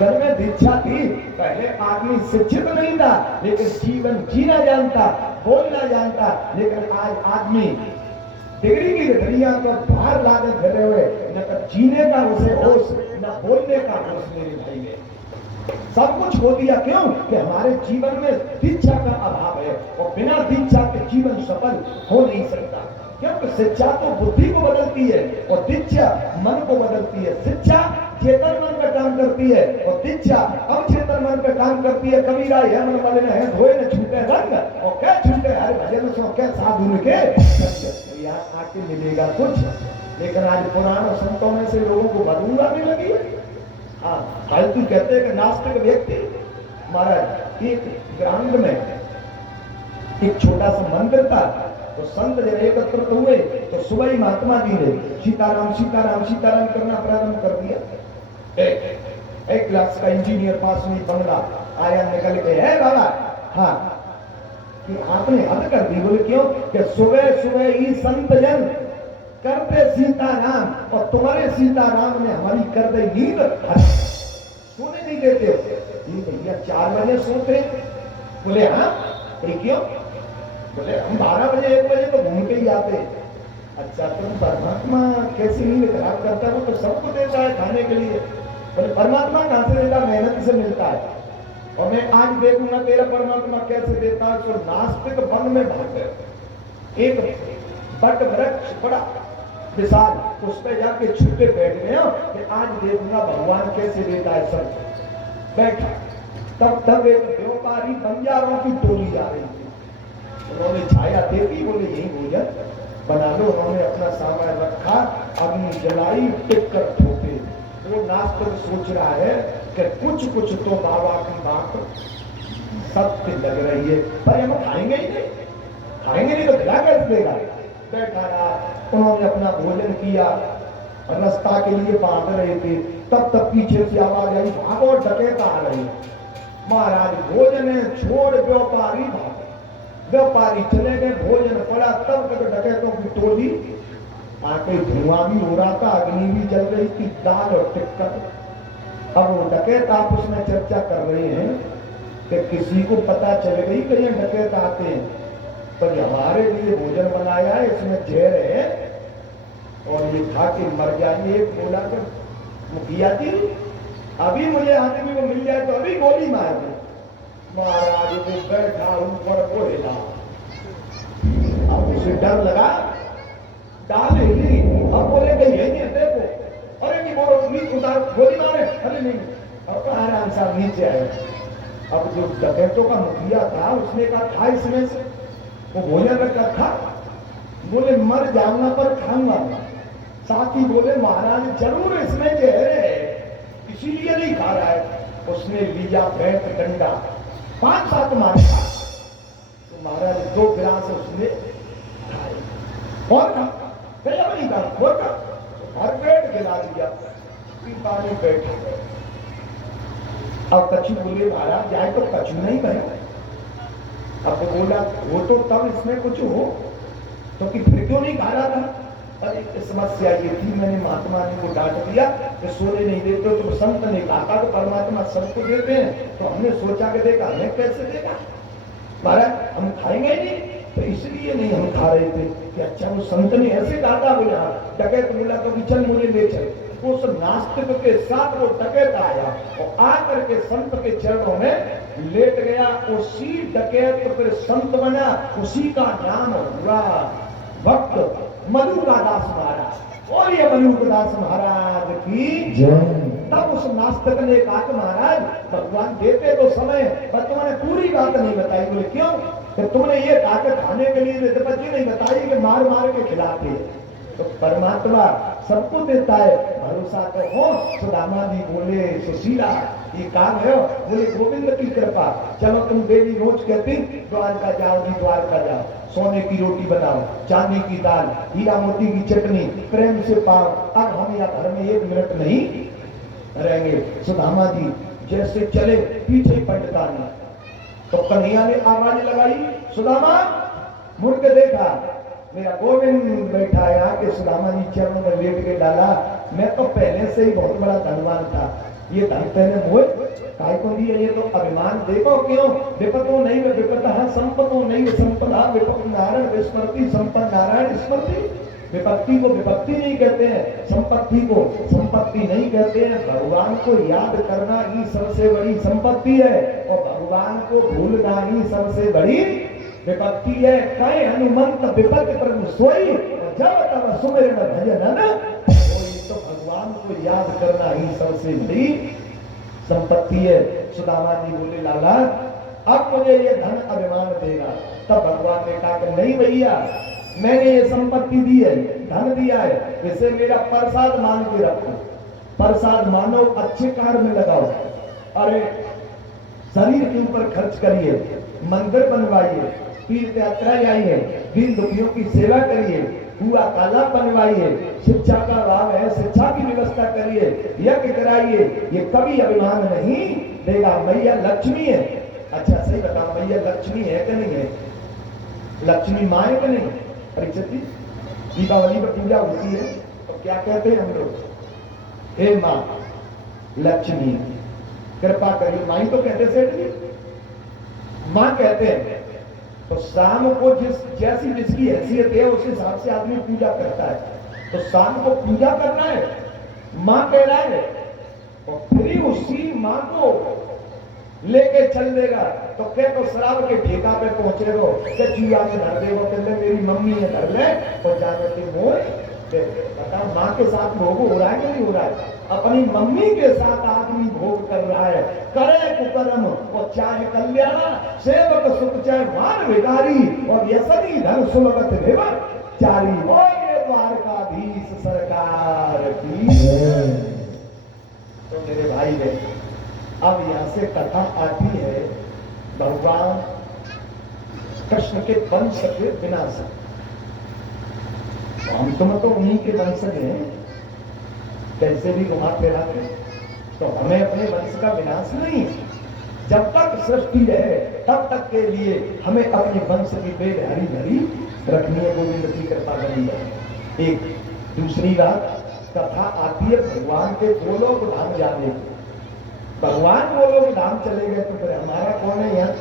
जीवन में दीक्षा थी। पहले आदमी शिक्षित नहीं था, लेकिन जीवन जीना जानता, बोलना जानता। लेकिन आज आदमी डिग्री की गठरिया को बाहर लाकर फिरे हुए, न तो जीने का उसे होश, न बोलने का होश मेरे भाई ने। सब कुछ हो दिया। क्यों? कि हमारे जीवन में दीक्षा का अभाव है, और बिना दीक्षा के जीवन सफल हो नहीं सकता। क्योंकि शिक्षा तो बुद्धि को बदलती है, और दीक्षा मन को बदलती है। शिक्षा चेतन मन पे काम करती है, और दीक्षा अवचेतन मन पे काम करती है। कबीरा है मन मलिन है, धोए न छूटे रंग, और क्या छूटे हर भजन सो क्या साधु के यहाँ आके मिलेगा कुछ। लेकिन आज पुराने संतों में से लोगों को बदूंगा भी लगी है। हाँ, फालतू कहते हैं कि नास्तिक व्यक्ति। महाराज एक ग्राउंड में एक छोटा सा मंदिर था, तो संत जब एकत्रित हुए तो सुबह ही महात्मा जी ने सीताराम सीताराम सीताराम करना प्रारंभ कर दिया। एक क्लास का इंजीनियर पास में बंगला आया, निकल के है बाबा, हाँ कि आपने हद कर दी। बोले क्यों? कि सुबह सुबह ही संत जन करते सीताराम, और तुम्हारे सीताराम ने हमारी कर दी नींद, सोने नहीं देते हो। ये भैया 4 बजे सोते। बोले हाँ, क्यों? बोले हम 12 बजे 1 बजे तो घूम के ही आते। अच्छा, तुम परमात्मा कैसी नींद खराब करता है? वो तो सबको देता है खाने के लिए। बोले परमात्मा कहां से देता? मेहनत से मिलता है। और मैं आज देखूंगा तेरा परमात्मा कैसे देता है। तो नास्तिक वन में भागते, एक बट वृक्ष बड़ा विशाल, उस पर जाके छुपे बैठ गए कि आज देखूंगा भगवान कैसे देता है। सब बैठा, तब एक व्यापारी बंजारों की टोली आ रही थी। उन्होंने छाया देखी, बोले यही भोजन बना लो। उन्होंने अपना सामान रखा, अग्नि जलाई, टिक कर ठोके। वो नास्तिक सोच रहा है कि कुछ कुछ तो बाबा की बात सत्य लग रही है, पर हम खाएंगे ही नहीं, खाएंगे नहीं तो खिला कैसे देगा? बैठा रहा। उन्होंने अपना भोजन किया, रास्ता के लिए बांध रहे थे, तब पीछे से आवाज आई, भागो डकैत आ रही। महाराज भोजन छोड़ व्यापारी भागे। व्यापारी चले गए, भोजन पड़ा, तब तक डकैतों की टोली आके, धुआं भी हो रहा था, अग्नि भी जल रही थी, दाल और टिक्कर। अब वो डकैत आपस में चर्चा कर रहे हैं कि किसी को पता चल गई कि ये डकैत आते हैं, पर हमारे लिए भोजन बनाया है, इसमें जहर है और ये खा के मर जाएंगे। एक बोला कि मुखिया जी अभी मुझे आदमी को मिल जाए तो अभी गोली मार दो। महाराज को बैठा ऊपर को हिला, अब उसे डर लगा, डाल हिली। अब बोले कि यही देखो, अरे नहीं बोलो नीचे उतार, गोली मारे। अरे नहीं, अब आराम साहब नीचे आए। अब जो डकैतों का मुखिया था उसने कहा था इसमें से वो भोजन रखा था। बोले मर जाऊंगा पर खाऊंगा। साथी बोले महाराज जरूर इसमें जहर है, इसीलिए नहीं खा रहा है। उसने लिया बैठ डंडा, 5-7 मारा। तो महाराज 2 गिलास उसने खाए और नहीं था, हर पेट गिला दिया, पानी बैठे। अब कछु बोले महाराज जाए तो कछु नहीं बने। अब तो बोला वो तो तब इसमें कुछ हो तो कि फिर क्यों नहीं खा रहा था? अरे समस्या ये थी, मैंने महात्मा जी को डांट दिया कि सोने नहीं देते। तो संत ने कहा कि परमात्मा सबको देते हैं, तो हमने सोचा कि देखा हमें कैसे देगा, महाराज हम खाएंगे ही नहीं, तो इसलिए नहीं हम खा रहे थे। कि अच्छा वो संत ने ऐसे कहा? बोला डकैत बोला तो कि चल मुझे ले चल। उस नास्तिक के साथ वो डकैत आया और आकर के संत के चरणों में लेट गया। उसी डकैत फिर संत बना, उसी का नाम हुआ भक्त मलुकदास महाराज। और ये मलुकदास महाराज की जय। तब उस नास्तिक ने कहा कि महाराज भगवान देते तो समय, पर तुमने पूरी बात नहीं बताई। बोले क्यों? कि तुमने ये कहा कि खाने के लिए बच्ची नहीं बताई कि मार मार के खिलाते। तो परमात्मा सबको देता है, भरोसा तो हो। सुदामा जी बोले सुशीला ये काम है। बोले गोविंद की कृपा, चलो तुम डेली रोज कहती द्वारका जाओ जी, द्वारका जाओ, सोने की रोटी बनाओ, चांदी की दाल, हीरा मोती की चटनी प्रेम से पाओ। अब हम यहाँ घर में 1 मिनट नहीं रहेंगे। सुदामा जी जैसे चले पीछे पंडितानी, तो कन्हैया ने आवाज लगाई, सुदामा मुड़ के देखा, मेरा गोविंद बैठा है। आके सुदामा जी चरणों में लेट के डाला, मैं तो पहले से ही बहुत बड़ा धनवान था, ये धनते ने मोह काय को दिए, ये तो अभिमान। देखो क्यों, विपतो नहीं विपतः संपतो नहीं संपदा, विपत नारायण विस्मृति संपद नारायण स्मृति। विपत्ति को विपत्ति नहीं कहते हैं, संपत्ति को संपत्ति नहीं कहते हैं। भगवान को याद करना ही सबसे बड़ी संपत्ति है, और भगवान को भूलना ही सबसे बड़ी विपत्ति है। कहे हनुमंत विपत्ति प्रभु सोई, जब तब सुमिरन भजन, तो भगवान को याद करना ही सबसे बड़ी संपत्ति है। सुदामा जी बोले लाला अब मुझे ये धन अभिमान देगा। तब भगवान ने कहा कि नहीं भैया, मैंने ये संपत्ति दी है, धन दिया है, इसे मेरा प्रसाद मान के रखो। प्रसाद मानो, अच्छे कार्य में लगाओ। अरे शरीर के ऊपर खर्च करिए, मंदिर बनवाइए, तीर्थ यात्रा जाइए, दीन दुखियों की सेवा करिए, हुआ काला बनवाइए, शिक्षा का लाभ है, शिक्षा की व्यवस्था करिए, यज्ञ कराइए। ये कभी अभिमान नहीं देगा। मैया लक्ष्मी है। अच्छा सही बताओ, मैया लक्ष्मी है कि नहीं है? लक्ष्मी माँ है कि नहीं? परीक्षित जी, दीपावली पर पूजा होती है तो क्या कहते हैं हम लोग? हे माँ लक्ष्मी कृपा करिए। माँ तो कहते सेठ जी, माँ कहते हैं। तो शाम को जैसी जिसकी हैसियत है उस हिसाब से आदमी पूजा करता है। तो शाम को पूजा करना है, माँ कह रहा है, और फिर उसी माँ को लेके चल देगा तो क्या तो शराब के ठेका पे पहुंचे हो, क्या चूया में धर देगा, कहते मेरी मम्मी है धर ले, और जाने के मोह बता। माँ के साथ भोग हो रहा है कि नहीं हो रहा है? अपनी मम्मी के साथ आदमी भोग कर रहा है। करे कुकर्म और चाहे कल्याण, सेवक सुख चाहे मान भिखारी, और व्यसनी धन सुलभत चारी। बोले द्वारकाधीश सरकार की। तो मेरे भाई ने अब यहां से कथा आती है भगवान कृष्ण के वंश के विनाश। हम तुम तो उन्हीं के वंशज हैं, कैसे भी घुमा फिरा के, तो हमें अपने वंश का विनाश नहीं। जब तक सृष्टि रहे तब तक के लिए हमें अपने वंश की बेल हरी भरी रखनी है। गोविंद की कृपा बनी है। एक दूसरी बात, कथा आती है भगवान के गोलोक धाम जाने। भगवान गोलोक धाम चले गए तो फिर हमारा कौन है यहाँ?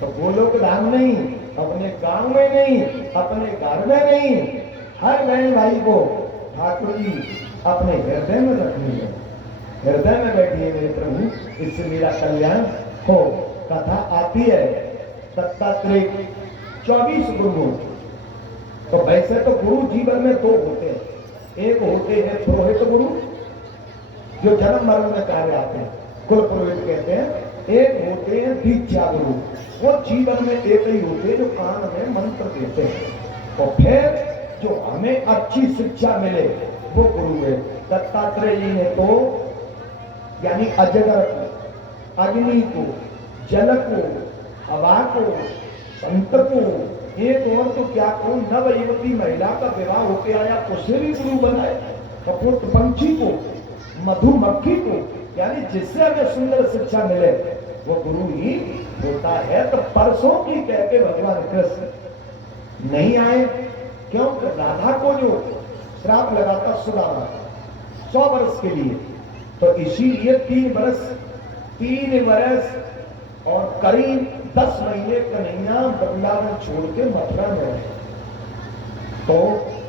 तो गोलोक धाम नहीं, अपने गांव में नहीं, अपने घर में नहीं, हर बहन भाई को ठाकुर जी अपने हृदय में रखनी है। हृदय में बैठिए मेरे प्रभु, इससे मेरा कल्याण हो। कथा आती है दत्तात्रेय 24 गुरु। तो वैसे तो गुरु जीवन में दो होते हैं। एक होते हैं पुरोहित गुरु, जो जन्म मरण में कार्य आते हैं, कुल पुरोहित कहते हैं। एक होते हैं दीक्षा गुरु, वो जीवन में एक ही होते हैं, जो कान में मंत्र देते हैं। और फिर जो हमें अच्छी शिक्षा मिले वो गुरु है। दत्तात्रेय जी ने तो यानी अजगर को, अग्नि को, जल को, हवा को, संत को, एक और तो क्या को, नव युवती महिला का विवाह होते आया उसे भी गुरु बनाए। कपूर पंछी को, मधुमक्खी को, यानी जिससे हमें सुंदर शिक्षा मिले वो गुरु ही होता है। तो परसों की कह के भगवान कृष्ण नहीं आए, क्योंकि राधा को जो श्राप लगाता सुदामा 100 वर्ष के लिए, तो इसीलिए 3 वर्ष और करीब 10 महीने कन्हैया वृंदावन छोड़ के मथुरा में रहे। तो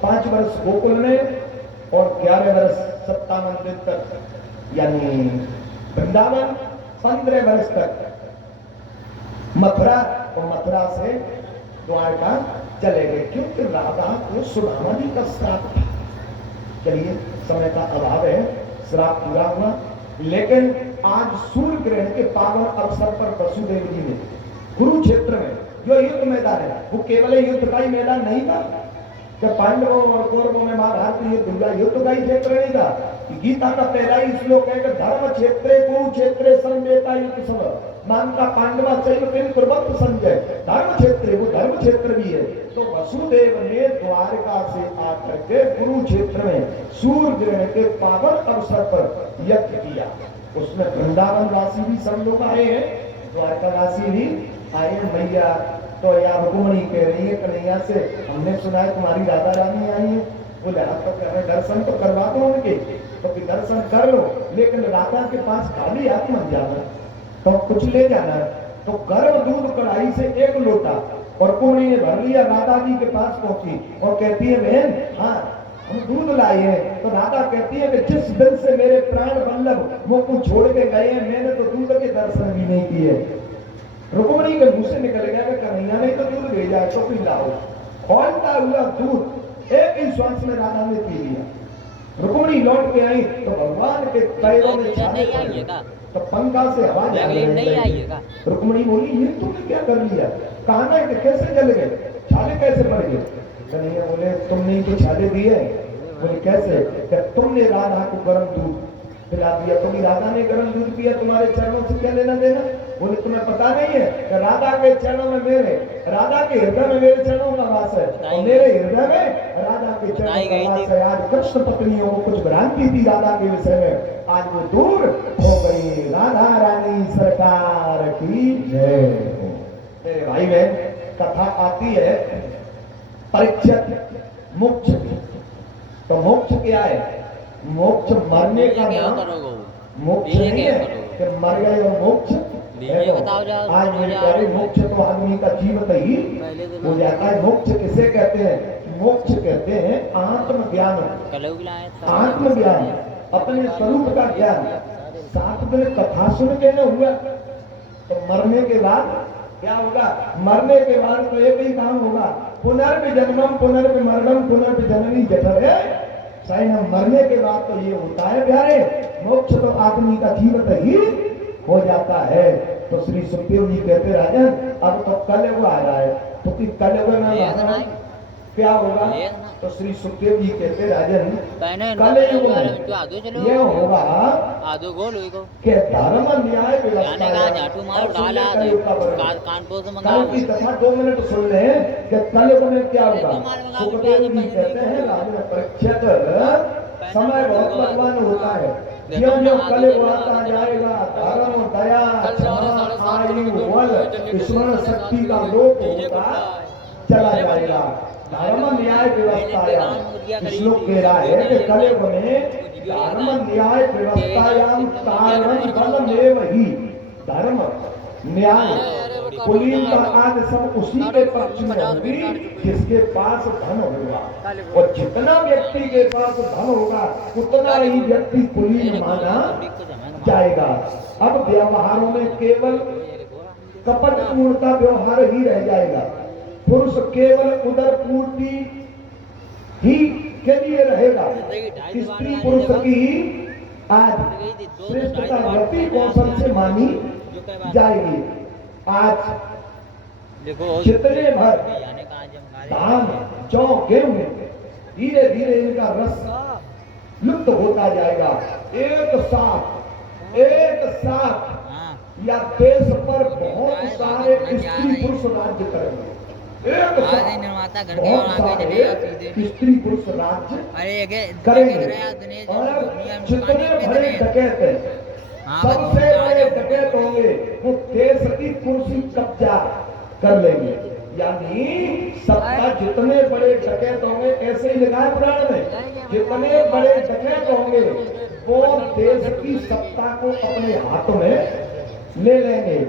5 वर्ष गोकुल में और 11 वर्ष 57 दिन तक, यानी वृंदावन 15 वर्ष तक मथुरा, और मथुरा से द्वारका चले गए, क्योंकि राधा को सुदामा जी का श्राप था। चलिए समय का अभाव है, श्राप पूरा हुआ। लेकिन आज सूर्य ग्रहण के पावन अवसर पर वसुदेव जी ने कुरुक्षेत्र में जो युद्ध मैदान है, वो केवल युद्ध का ही मैदान नहीं था। जब पांडवों और कौरवों में महाभारत युद्ध का ही क्षेत्र नहीं था। गीता का पहला ही श्लोक है कि धर्म क्षेत्रे कुरुक्षेत्रे संवेता युद्ध सब नाम का पांडवा चैव संजय। धर्म क्षेत्र, वो धर्म क्षेत्र भी है। तो वसुदेव ने द्वारका से आकर के कुरुक्षेत्र में सूर्य ग्रहण के पावन अवसर पर यज्ञ किया। उसमें वृंदावन वासी भी सब लोग आए हैं, द्वारका वासी भी आए हैं। मैया तो यार रुक्मणी कह रही है कन्हैया से, हमने सुना है तुम्हारी राधा रानी आई है, बोले आप तो कह रहे दर्शन तो करवा दो उनके, तो फिर दर्शन कर लो, लेकिन राधा के पास खाली हाथ मत जाना, तो कुछ ले जाना। तो गर्म दूध कढ़ाई से 1 लोटा और कुमरी ने भर लिया, राधा जी के पास पहुंची और कहती है बहन हाँ हम दूध लाए हैं। तो राधा कहती है कि जिस दिन से मेरे प्राण वल्लभ मुझको छोड़ के गए हैं, मैंने तो दूध के दर्शन भी नहीं किए। रुक्मिणी के मुंह से निकल गया कि कन्हैया ने तो दूध भेजा है, तो पी लाओ। खोलता हुआ दूध एक ही श्वास में राधा ने पी लिया। रुक्मिणी लौट के आई तो भगवान के पैरों में छाले पड़े, तो पंखा से हवा जाने लगी। रुक्मिणी बोली ये तुमने क्या कर लिया, काना है कि कैसे जल गए, छाले कैसे पड़ गए? कन्हैया बोले तुमने ही तो छाले दिए। बोले कैसे? क्या तुमने राधा को गर्म दूध पिला दिया, तुम्हें राधा ने गर्म दूध पिया, तुम्हारे चरणों से क्या लेना देना? बोले तुम्हें पता नहीं है कि राधा के चरणों में मेरे, राधा के हृदय में मेरे चरणों का वास है और मेरे हृदय में राधा के चरणों का वास है। आज कृष्ण पत्नियों को कुछ भ्रांति थी राधा के विषय में, आज वो दूर हो गई। राधा रानी सरकार की जय। मेरे भाई बहन कथा आती है परीक्षित मोक्ष की। तो मोक्ष क्या है? मोक्ष मरने का नाम मोक्ष नहीं है कि मर गए और मोक्ष। आज मेरे प्यारे मोक्ष तो आदमी का जीवन ही हो जाता है। मोक्ष किसे कहते हैं? मोक्ष कहते हैं आत्मज्ञान। आत्मज्ञान, अपने स्वरूप का ज्ञान। 7 दिन कथा सुन के न हुआ तो मरने के बाद क्या होगा? मरने के बाद तो एक ही काम होगा, पुनर्जन्मम पुनर्मरणम पुनर्जननी जठरे शयनम। मरने के बाद तो ये होता है प्यारे, मोक्ष तो आदमी का जीवन ही हो जाता है। तो श्री सुखदेव जी कहते राजन अब तो कलयुग आ रहा है, तो कलयुग में क्या होगा? तो श्री सुखदेव जी कहते राजन कलयुग में ये होगा कि धर्म न्याय व्यवस्था की कथा 2 मिनट सुन ले कि कलयुग में क्या होगा। सुखदेव जी कहते हैं राजन परीक्षित समय बहुत बलवान होता है, ज्यों ज्यों कलयुग आता जाएगा धर्म दया क्षमा आयु बल ईश्वर शक्ति का लोप होता चला जाएगा। धर्म न्याय व्यवस्थायाम श्लोक कह रहा है कि कलयुग में धर्म न्याय व्यवस्थायाम कारण बलमेव ही। धर्म न्याय पुलिस का आज सब उसी के पक्ष में होगी जिसके पास धन होगा, और जितना व्यक्ति के पास धन होगा उतना ही व्यक्ति कुलीन माना जाएगा। अब व्यवहारों में केवल कपटपूर्ण का व्यवहार ही रह जाएगा। पुरुष केवल उदर पूर्ति ही के लिए रहेगा, स्त्री पुरुष की आज श्रेष्ठता व्यक्ति कौशल से मानी जाएगी। आज जितने भर धान जौ गेहूं धीरे धीरे इनका रस लुप्त होता जाएगा। एक साथ या देश पर बहुत सारे स्त्री पुरुष राज्य करेंगे। एक साथ बहुत सारे स्त्री पुरुष राज्य करेंगे। और जितने बड़े डकैत हैं सबसे बड़े डकैत होंगे वो देश की कुर्सी कब्जा कर लेंगे। यानी सत्ता जितने बड़े डकैत होंगे, ऐसे ही लिखा है पुराण में, जितने बड़े डकैत होंगे वो देश की सत्ता को अपने हाथों में ले लेंगे।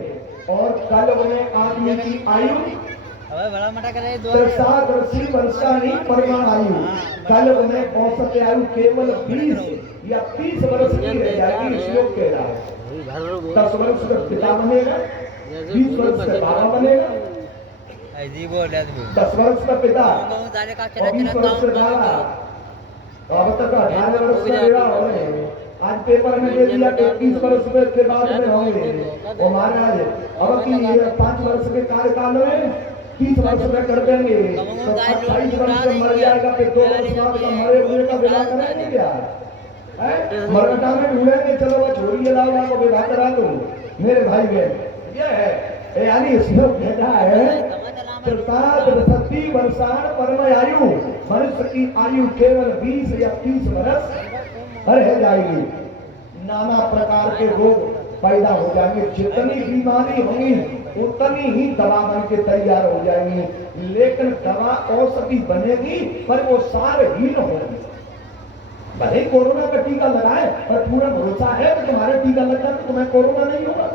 और कल उन्हें आदमी की आयु 60 वर्षानी परमाण आयु, कल उन्हें औसत आयु केवल 20 या 30 वर्ष की रह जाएगी। श्लोक कह रहा है 10 वर्ष का पिता बनेगा, 20 वर्ष का बाबा बनेगा, 10 वर्ष का पिता और 20 वर्ष का बाबा। अब तक 18 वर्ष का विवाह हो रहे हैं। आज पेपर में दे दिया कि 21 वर्ष के बाद में होंगे वो महाराज। अब की 5 वर्ष के कार्यकाल में 30 वर्ष में कर देंगे तो 28 वर्ष में मर जाएगा, फिर 2 वर्ष बाद का मरे हुए का विवाह करेंगे क्या? मरकटा में ढूंढेंगे, चलो वो छोड़िए लाओ को विवाह करा दो। मेरे भाई बहन ये है, यानी श्लोक भेजा है 60 वर्षान परम आयु, मनुष्य की आयु केवल 20 या 30 वर्ष रह जाएगी। नाना प्रकार के रोग पैदा हो जाएंगे, जितनी बीमारी होंगी उतनी ही दवा बन के तैयार हो जाएंगी। लेकिन दवा औषधि बनेगी पर वो सारहीन होगी। भले ही कोरोना का टीका लगाए पर पूरा भरोसा है कि तुम्हारे टीका लग जाए तो तुम्हें कोरोना नहीं होगा?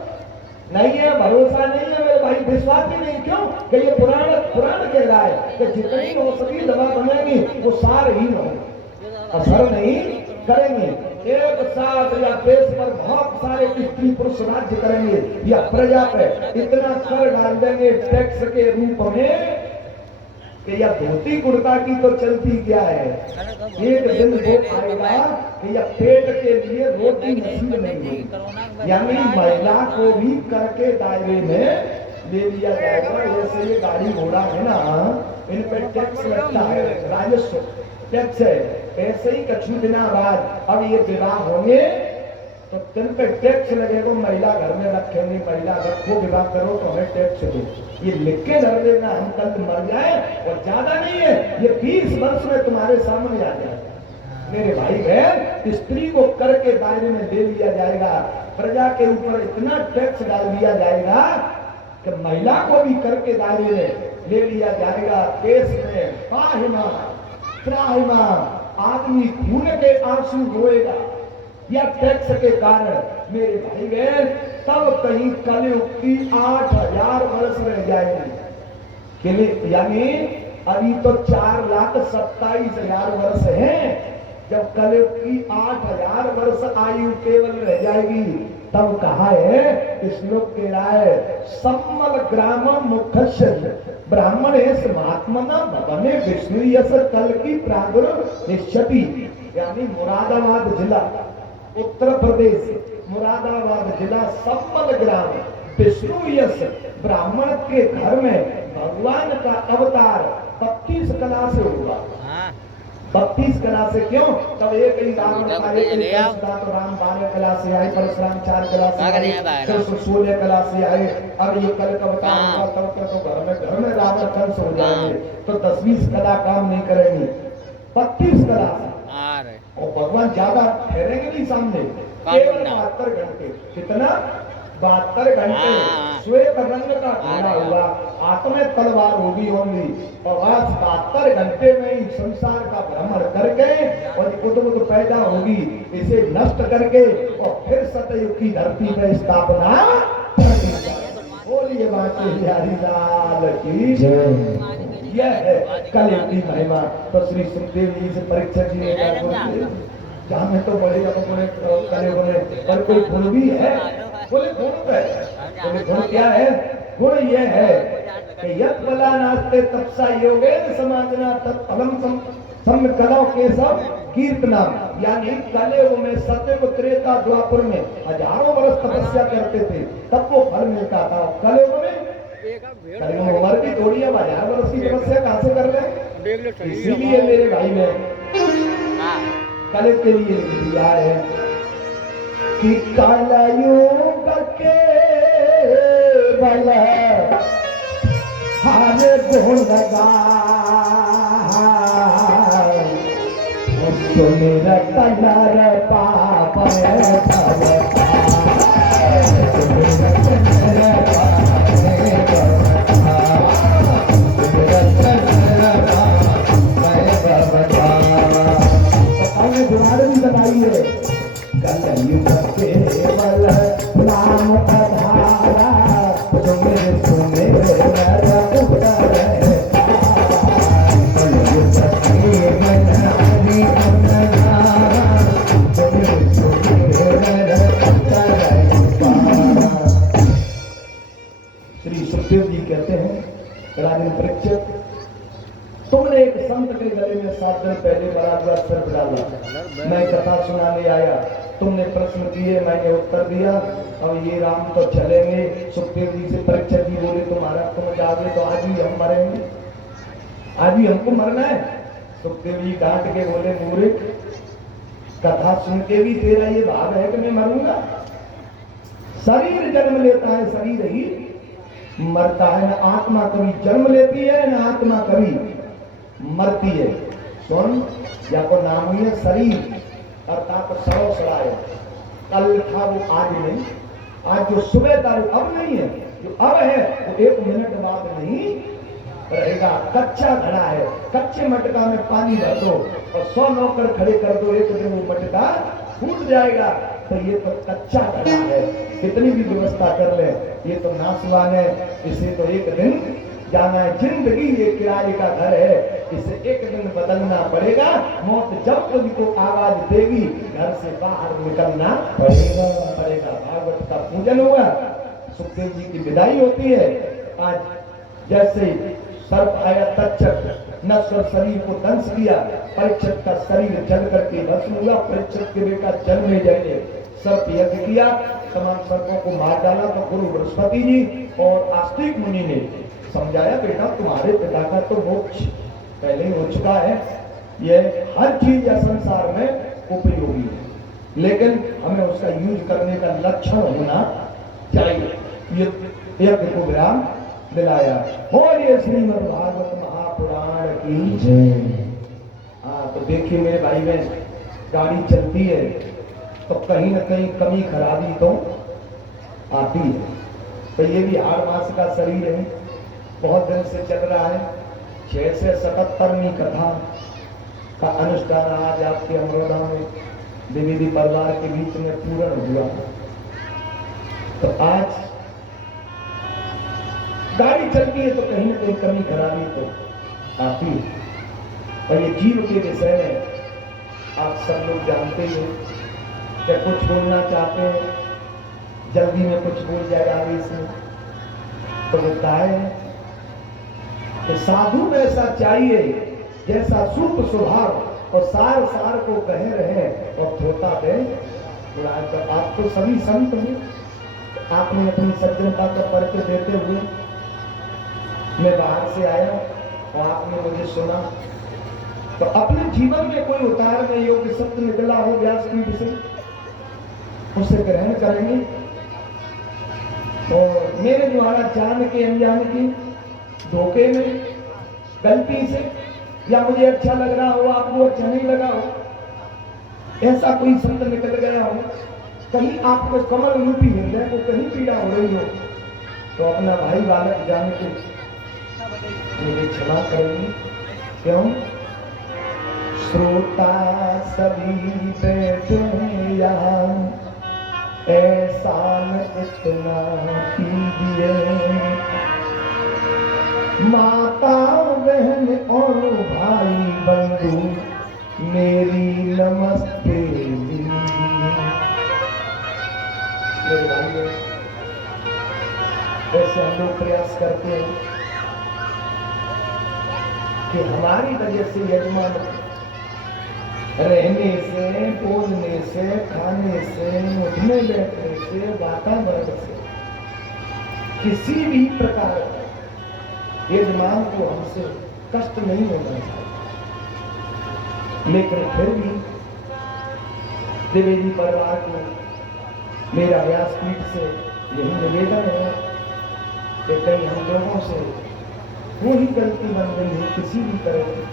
नहीं है, भरोसा नहीं है मेरे भाई, विश्वास ही नहीं। क्यों कि ये पुराण कह रहा है कि जितनी औषधि दवा बनेगी वो सारहीन होगी, असर नहीं करेंगे। एक साथ या देश पर बहुत सारे स्त्री पुरुष राज्य करेंगे या प्रजा पे इतना कर डाल देंगे टैक्स के रूप में कि या धोती कुर्ता की तो चलती क्या है, एक दिन वो आएगा कि या पेट के लिए रोटी नसीब नहीं होगी। यानी महिला को भी करके दायरे में ले लिया जाएगा। जैसे ये गाड़ी घोड़ा है ना, इन पे टैक्स लगता है, राजस्व टैक्स है। ऐसे ही कछु दिना बाद अब ये विवाह होंगे तो दिन पे टैक्स लगेगा। महिला घर में रखेंगे, महिला रखो, विवाह करो तो हमें टैक्स दो। ये लिख के धर देना, हम कल मर जाए और ज्यादा नहीं है, ये 20 वर्ष में तुम्हारे सामने आ जाए। मेरे भाई बहन, स्त्री को कर के दायरे में ले लिया जाएगा। प्रजा के ऊपर इतना टैक्स डाल दिया जाएगा कि महिला को भी करके दायरे में ले लिया जाएगा। देश में पाहिमा त्राहिमा आदमी खून के आंसू रोएगा या टैक्स के कारण। मेरे भाई बहन, तब कहीं कलयुग की 8000 वर्ष रह जाएंगे। यानी अभी तो 4,27,000 वर्ष हैं। जब कलयुग की 8000 वर्ष आयु केवल रह जाएगी तब कहा है, श्लोक कह रहा है, सम्मल ग्राम मुखस्य ब्राह्मण महात्मना भवने विष्णु यश कल की प्रादुर्भविष्यति। यानी मुरादाबाद जिला, उत्तर प्रदेश, मुरादाबाद जिला, सम्मल ग्राम, विष्णु यश ब्राह्मण के घर में भगवान का अवतार 32 कला से हुआ। 32 कला से क्यों? तब एक ही राम तो राम 12 कला से आए, परशुराम 4 कला से आए, कृष्ण 16 कला से आए। अब ये कल का अवतार होगा तब तो घर में रावण कंस हो जाएंगे, तो 10-20 कला काम नहीं करेंगे, 32 कला से। और भगवान ज्यादा ठहरेंगे नहीं सामने, केवल 72 घंटे। कितना? 72 घंटे श्वेत रंग का घोड़ा होगा, हाथ में तलवार होगी होंगी, और बस 72 घंटे में ही संसार का भ्रमण करके और बुद्ध पैदा होगी, इसे नष्ट करके और फिर सतयुग की धरती पर स्थापना। बोलिए बाकी बिहारी लाल की जय। यह है कलयुग की महिमा। तो श्री सुखदेव जी से परीक्षक जी ने जहाँ में तो बड़े कलयुग में, और कोई गुण भी है, बोले गुण है, बोले गुण क्या है? गुण यह है कि यत् फला नास्ते तपसा योगेन समाजना तत्फलम सम कलाओं के सब कीर्तना। यानी कलयुग में सतयुग त्रेता द्वापर में हजारों वर्ष तपस्या करते थे तब वो फल मिलता था। कलयुग में उम्र भी थोड़ी है, 1000 वर्ष की तपस्या कहां से कर रहे? इसीलिए मेरे भाई ने कलयुग के लिए दिया है कि कलयुग के बल हर गुण सुमिर कलर पाप बताइए। कलयुग केवल नाम आधारा सुमिर सुमिर नर उतर कलयुग केवल हरि अवतारा सुमिर सुमिर नर उतर। श्री सुखदेव जी कहते हैं, राजन परीक्षित, तुमने एक संत के गले में 7 दिन पहले बड़ा सर्प डाला, मैं कथा सुनाने आया, तुमने प्रश्न किए, मैंने उत्तर दिया, अब ये राम तो चलेंगे। सुखदेव जी से परीक्षा जी बोले, तुम्हारा तुम जाओगे तो आज ही हम मरेंगे, आज ही हमको मरना है। सुखदेव जी डांट के बोले, मूर्ख, कथा सुन के भी तेरा ये भाव है कि मैं मरूंगा? शरीर जन्म लेता है, शरीर ही मरता है। न आत्मा कभी जन्म लेती है, न आत्मा कभी मरती है। सुन, या को नाम है शरीर, अर्थात सड़ो सड़ाए। कल था वो आज नहीं, आज जो सुबह था वो अब नहीं है, जो अब है वो 1 मिनट बाद नहीं रहेगा। कच्चा घड़ा है, कच्चे मटका में पानी भर दो और 100 नौकर खड़े कर दो, एक दिन वो मटका फूट जाएगा। तो ये तो कच्चा घड़ा है, कितनी भी व्यवस्था कर ले ये तो नासवान है, इसे तो एक दिन जाना है। जिंदगी ये किराए का घर है, इसे एक दिन बदलना पड़ेगा। मौत जब तुमको आवाज देगी घर से बाहर निकलना पड़ेगा। भागवत का पूजन होगा, सुखदेव जी की विदाई होती है। आज जैसे सर्प आया तक्षक, नश्वर शरीर को दंश किया, परीक्षित का शरीर जल करके भस्म हुआ। परीक्षित के बेटा जल में जाए सर्प यज्ञ किया, तमाम सर्पों को मार डाला। तो गुरु बृहस्पति जी और आस्तिक मुनि ने समझाया, बेटा तुम्हारे पिता का तो मोक्ष पहले ही हो चुका है, ये हर चीज या संसार में उपयोगी है, लेकिन हमें उसका यूज करने का लक्षण होना चाहिए। ये यज्ञ को विराम दिलाया। बोलिए श्रीमद् भागवत महापुराण की जय। हाँ तो देखिए मेरे भाई बहन, गाड़ी चलती है तो कहीं न कहीं कमी खराबी तो आती है। तो ये भी 8 मास का शरीर है, बहुत दिन से चल रहा है। 6 से 77वीं कथा का अनुष्ठान आज आपके अमरोदा में द्विवेदी परिवार के बीच में पूर्ण हुआ। तो आज गाड़ी चलती है तो कहीं न कहीं कमी खराबी तो आती है। और ये जीव के विषय में आप सब लोग जानते हैं, जब कुछ बोलना चाहते हैं जल्दी में कुछ बोल जाए आगे से तो होता है कि साधु में ऐसा चाहिए जैसा सूप स्वभाव और सार सार को कहे रहे और धोता दे। आप तो सभी संत हैं, आपने अपनी सज्जनता का परिचय देते हुए मैं बाहर से आया और आपने मुझे सुना, तो अपने जीवन में कोई उतारने योग्य सत्य निकला हो व्यासपीठ से, उसे ग्रहण करेंगे। और मेरे द्वारा जान के अनजान की धोखे में गलती से या मुझे अच्छा लग रहा हो आपको अच्छा नहीं लगा हो, ऐसा कोई संत निकल गया हो, कहीं आपको कमल रूपी हृदय को कहीं पीड़ा हो रही हो, तो अपना भाई बालक जान के मुझे क्षमा करेंगे। क्यों? श्रोता सभी बैठे यहाँ, ऐसा न इतना कीजिए। माता बहन और भाई बंधु मेरी नमस्ते लीजिए। ऐसे हम लोग प्रयास करते हैं कि हमारी वजह से यजमान रहने से, बोलने से, खाने से, उठने बैठने से, वातावरण से किसी भी प्रकार यजमान को हमसे कष्ट नहीं होना चाहिए। लेकिन फिर भी द्विवेदी परिवार को मेरा व्यासपीठ से यही निवेदन है कि कहीं हम लोगों से वो ही गलती बन गई है किसी भी तरह की।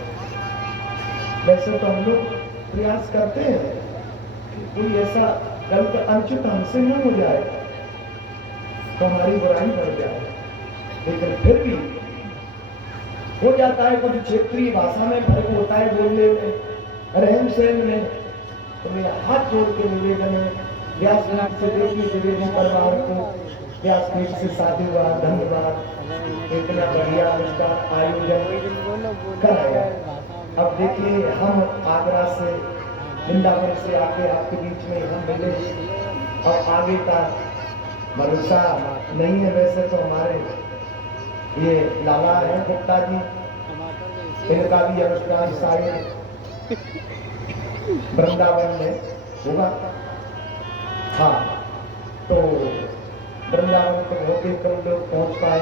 वैसे तो हम लोग प्रयास करते हैं कि कोई ऐसा गलत अनुचित हमसे न हो जाए तो हमारी बुराई बढ़ जाए, लेकिन फिर भी हो जाता है। कुछ क्षेत्रीय भाषा में फर्क होता है बोलने में, रहन सहन में। तो मेरा हाथ जोड़ के निवेदन है व्यासपीठ से देखिए द्विवेदी परिवार को व्यासपीठ से साधुवाद, धन्यवाद। इतना बढ़िया उसका आयोजन कराया। अब देखिए हम आगरा से, वृंदावन से आके आपके बीच में हम मिले और आगे का भरोसा नहीं है। वैसे तो हमारे ये लाला है गुप्ता जी, इनका भी अनुष्ठान शायद वृंदावन में होगा। हाँ तो वृंदावन तक होके कम लोग पहुंच पाए।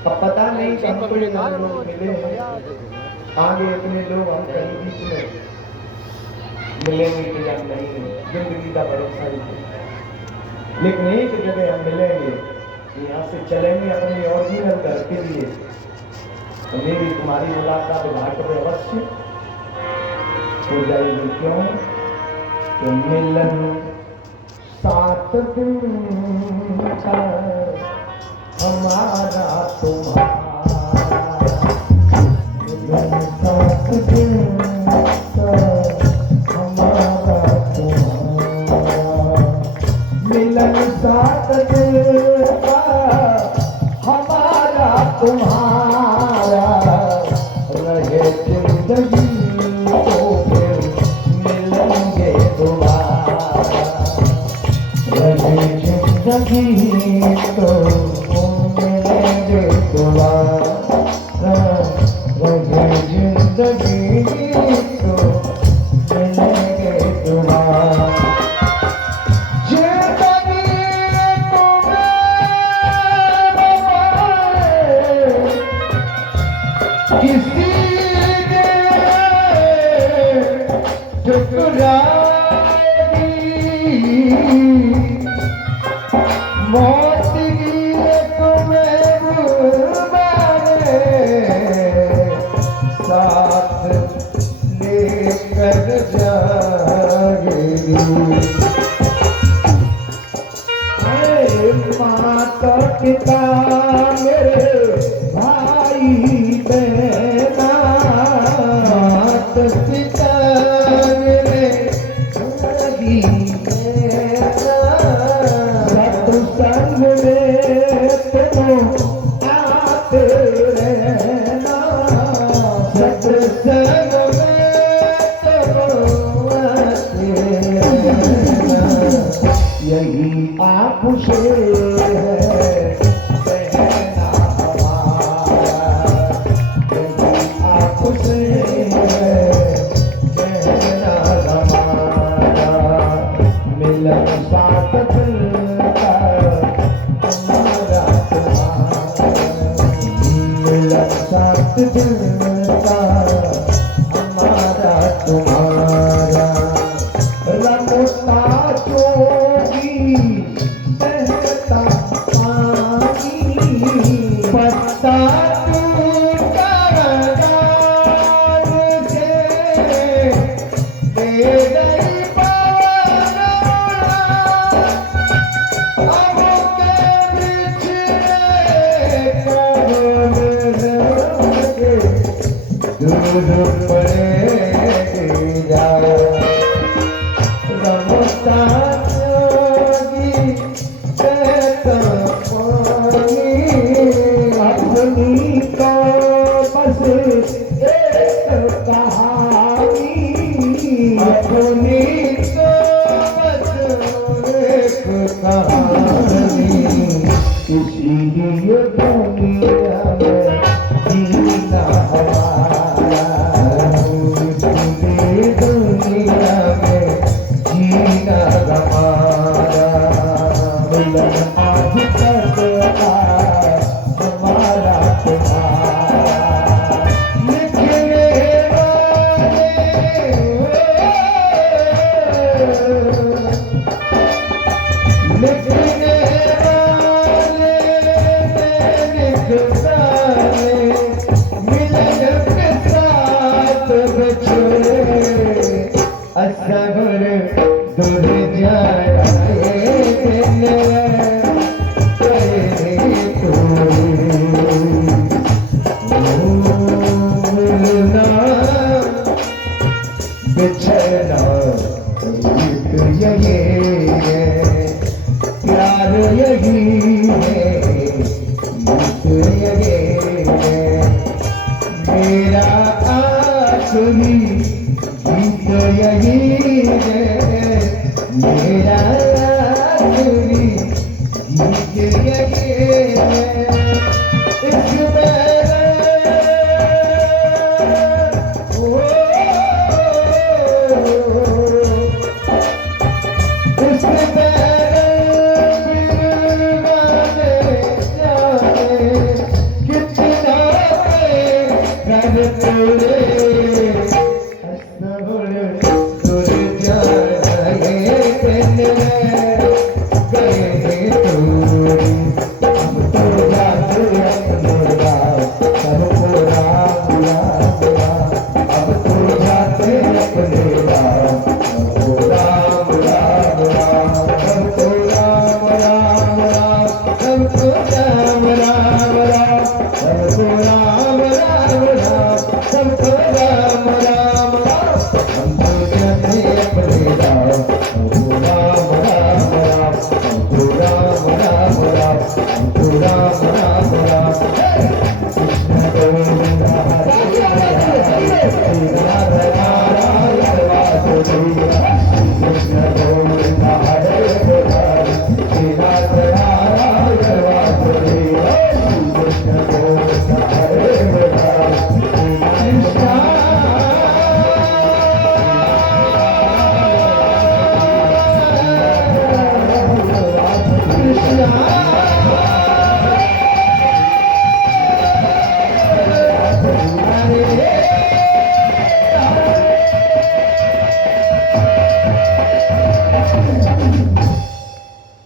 अब पता नहीं कि हमको लोग मिले हैं, आगे इतने लोग हम कहीं बीच में मिलेंगे कि या नहीं, जिंदगी का भरोसा ही है। लेकिन एक जगह हम मिलेंगे, यहाँ से चलेंगे अपने ओरिजिनल घर के लिए, तो मेरी तुम्हारी मुलाकात घाट पर अवश्य हो जाएगी। क्यों? तो मिलन सात दिन का हमारा तुम्हारा मिलन, सात दिन का हमारा तुम्हारा मिलन, सात दिन का हमारा तुम्हारा रहे जिंदगी तो फिर मिलेंगे दोबारा, रहे जिंदगी तो मिलेंगे दोबारा, रहे जिंदगी तो मिलेंगे दोबारा। किसी ने ठुकराई मौत की तुम्हें साथ लेकर जाएगी। माता पिता मेरे भाई बहना, माता पिता मेरे भाई बहना, सत्संग में तुम आते रहना, सत्संग में तुम आते रहना, यही आपसे है कहना हमारा, यही आपसे है कहना हमारा। मिलन सात दिन का हमारा तुम्हारा, मिलन सात दिन का हमारा तुम्हारा। रमता जोगी बहता पानी, पत्ता टूटा डाल से दे गई पवन, अब के बिछड़े कब मिलेंगे, दूर पड़े जाओ। रमता जोगी बहता पानी, अपनी तो बस एक कहानी, अपनी तो बस एक कहानी, इसीलिए दुनिया में जीना हमारा, इसीलिए दुनिया में जीना हमारा। मिलन आज तक का हमारा तुम्हारा, लिखने वाले लिखने वाले लिखताने, मिलन के साथ बिछड़े असबर दूर जाए दिन करे तू मिलना बिछड़ना एक यही है, प्यार यही है, एक यही है, मेरा आखिरी गीत यही है, मेरा आखिरी गीत यही है। गए तू, अब तो जाते अपनों सबको राम राम राम, सबको राम राम राम, सबको राम राम राम। हमको कहते अपने राम, हमको राम राम राम, हमको राम राम राम, हमको राम राम राम। कृष्ण गोविंद हरे हरे, श्री राधा नारायण वासुदेव, कृष्ण गोविंद हरे हरे, श्री राधा नारायण वासुदेव, कृष्ण गोविंद हरे हरे, कृष्ण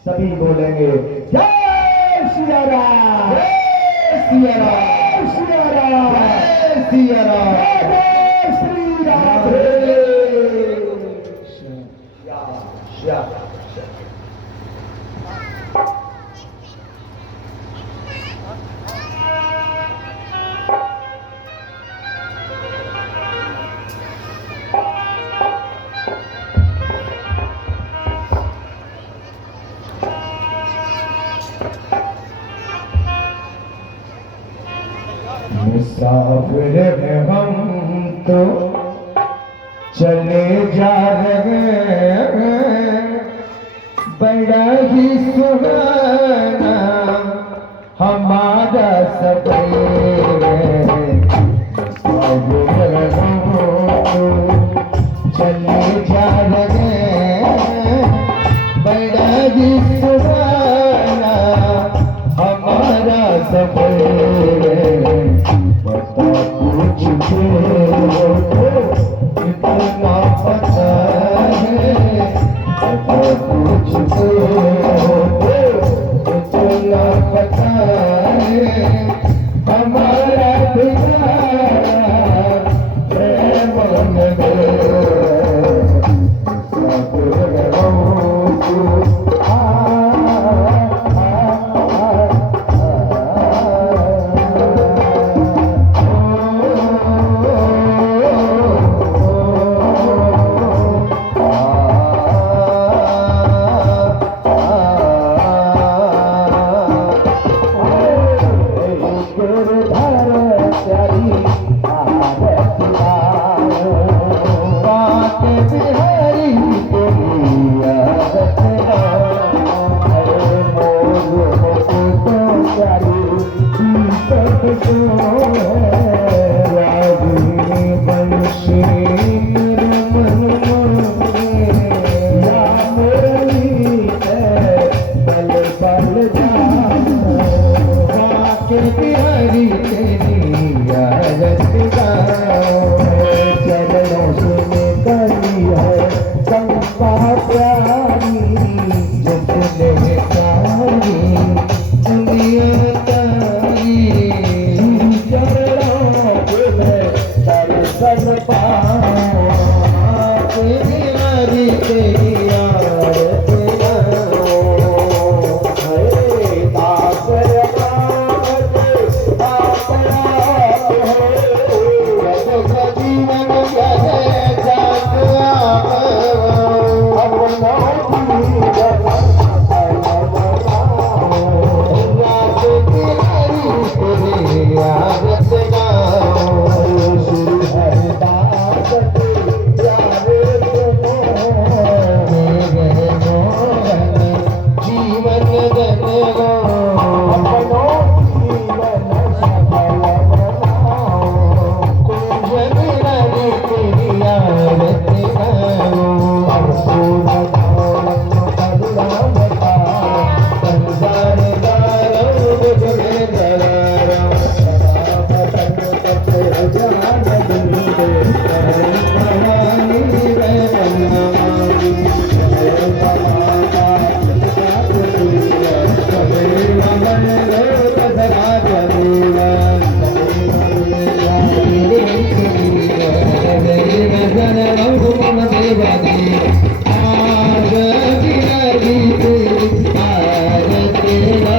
सभी बोलेंगे जय सिया राम, जय सिया राम, सिया राम, जय सिया राम, जय श्री राम। श्या मुसाफिर हैं हम तो चले जा रहे हैं, बड़ा ही सुहाना हमारा सफर है। मुसाफिर हम तो चले जा रहे हैं, बड़ा ही सुहाना हमारा सफर है। इतना पता है, तुझको इतना पता है, हमारा प्रेम चरणों से निकली है चंपा प्यारी, जिसने सारी दुनिया तारी, चरणों में दर्शन पाऊं, तेरी हरी तेरी आरती गाऊं। दास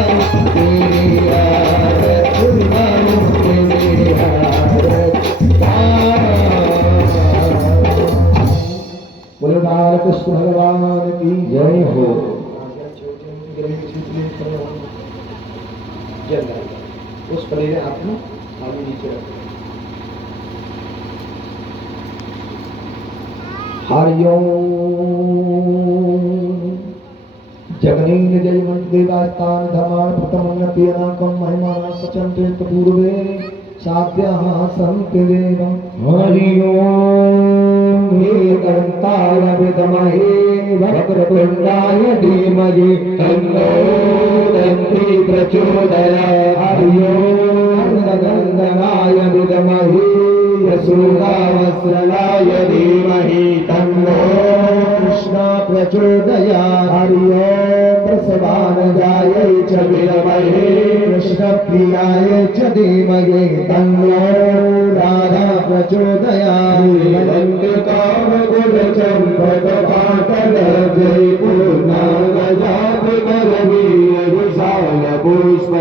तेरी आरती मानो तेरी आरती। बोलो बाल कृष्ण भगवान की जय हो। उस पलेरे हाथ में आगे नीचे रखो। हरिओम जगनीन जयवंत देवास्तान धर्मान प्रथमन्नति अनाकं महिमाना सचन्ते पूर्वे साभ्यः सन्ति देवं। हरिओम नीलकण्ठाय विद्महे वक्रतुण्डाय धीमहि तन्नो दन्ति प्रचोदयात्। हरिओम गगनगणाय विद्महे यशोदावत्सलाय धीमहि तन्नो कृष्ण प्रचोदयात्। हरिओम प्रसवानजायै च विद्महे कृष्णप्रियाय च धीमहि तन्नो राधा प्रचोदयात्। पुष्प